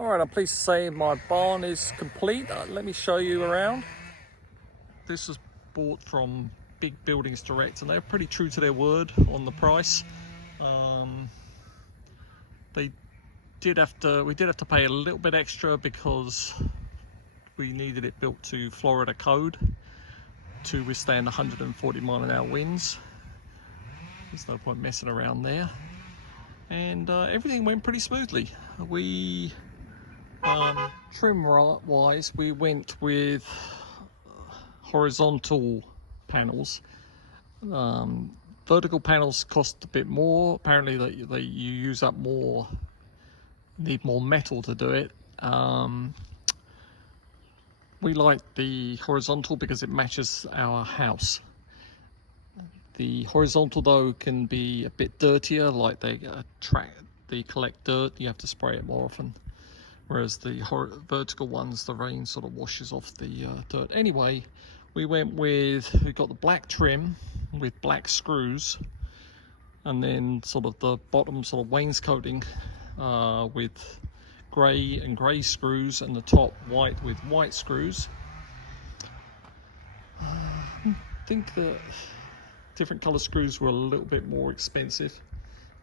Alright, I'm pleased to say my barn is complete. Let me show you around. This was bought from Big Buildings Direct and they're pretty true to their word on the price. We did have to pay a little bit extra because we needed it built to Florida code to withstand 140-mile-an-hour winds. There's no point messing around there. And everything went pretty smoothly. We trim wise, we went with horizontal panels. Vertical panels cost a bit more. Apparently you use up more, need more metal to do it. We like the horizontal because it matches our house. The horizontal though can be a bit dirtier, like they collect dirt, you have to spray it more often. Whereas the vertical ones, the rain sort of washes off the dirt. Anyway, we got the black trim with black screws, and then sort of the bottom sort of wainscoting with grey and grey screws, and the top white with white screws. I think the different colour screws were a little bit more expensive.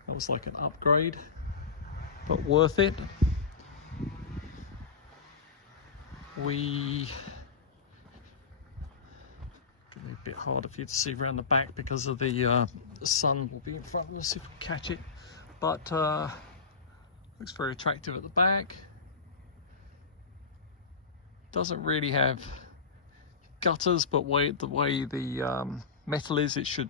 That was like an upgrade, but worth it. It's gonna be a bit harder for you to see around the back because of the sun will be in front of us if we catch it. But looks very attractive at the back. Doesn't really have gutters, but the way the metal is, it should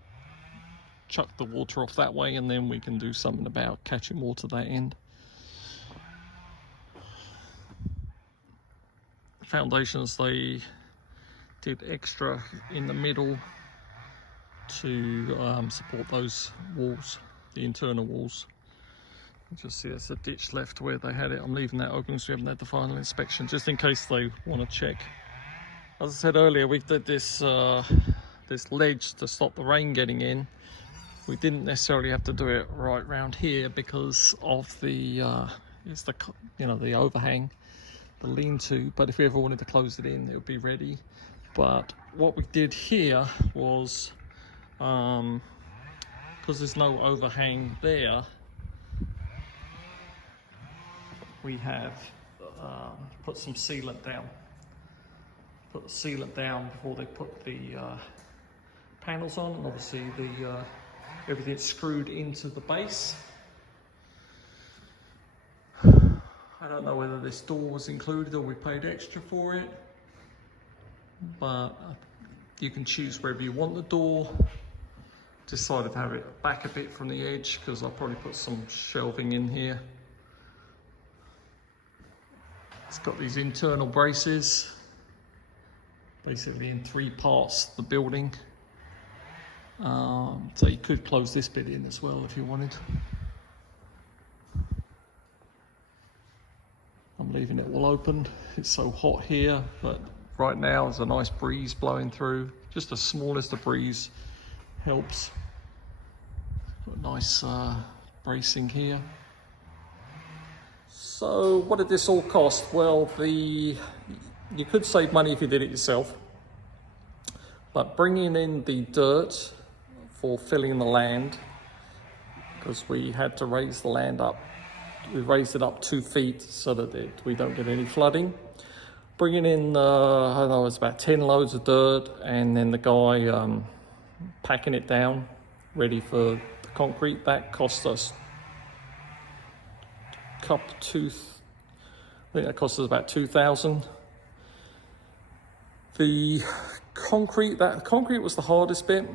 chuck the water off that way, and then we can do something about catching water that end. Foundations, they did extra in the middle to support those walls, the internal walls. You just see there's a ditch left where they had it. I'm leaving that open so we haven't had the final inspection, just in case they want to check. As I said earlier, we did this ledge to stop the rain getting in. We didn't necessarily have to do it right round here because of the the overhang, the lean-to, but if we ever wanted to close it in, it would be ready. But what we did here was, because there's no overhang there, we have put some sealant down. Put the sealant down before they put the panels on, and obviously everything's screwed into the base. I don't know whether this door was included or we paid extra for it, but you can choose wherever you want the door. Decided to have it back a bit from the edge because I'll probably put some shelving in here. It's got these internal braces, basically in 3 parts, the building. So you could close this bit in as well if you wanted. I'm leaving it all open. It's so hot here, but right now there's a nice breeze blowing through. Just the smallest of breeze helps. Got a nice bracing here. So what did this all cost? Well, you could save money if you did it yourself, but bringing in the dirt for filling the land, because we had to raise the land up. We raised it up 2 feet so that we don't get any flooding. Bringing in, I don't know, it's about 10 loads of dirt, and then the guy packing it down, ready for the concrete. That cost us I think that cost us about 2,000. The concrete was the hardest bit.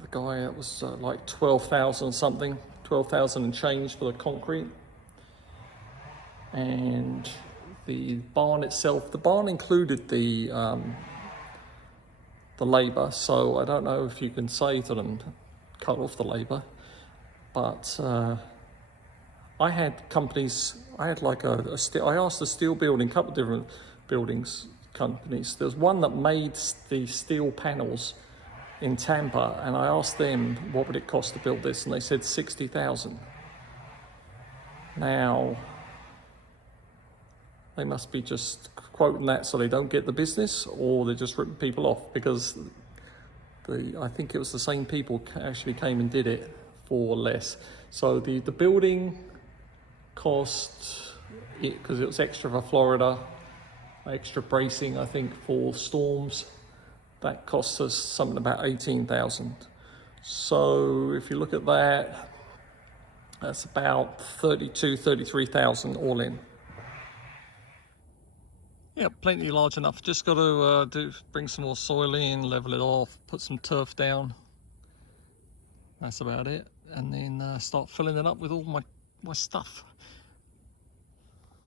The guy, that was like 12,000 something, 12,000 and change for the concrete. And the barn itself, the barn included the labour, so I don't know if you can say to them, cut off the labour, but I had companies, I asked the steel building, a couple of different buildings companies. There's one that made the steel panels in Tampa, and I asked them what would it cost to build this, and they said 60,000. Now, they must be just quoting that so they don't get the business, or they're just ripping people off, because I think it was the same people actually came and did it for less. So the building cost, because it was extra for Florida, extra bracing, I think, for storms, that cost us something about 18,000. So if you look at that, that's about 33,000 all in. Yeah, plenty large enough. Just got to bring some more soil in, level it off, put some turf down. That's about it. And then start filling it up with all my stuff.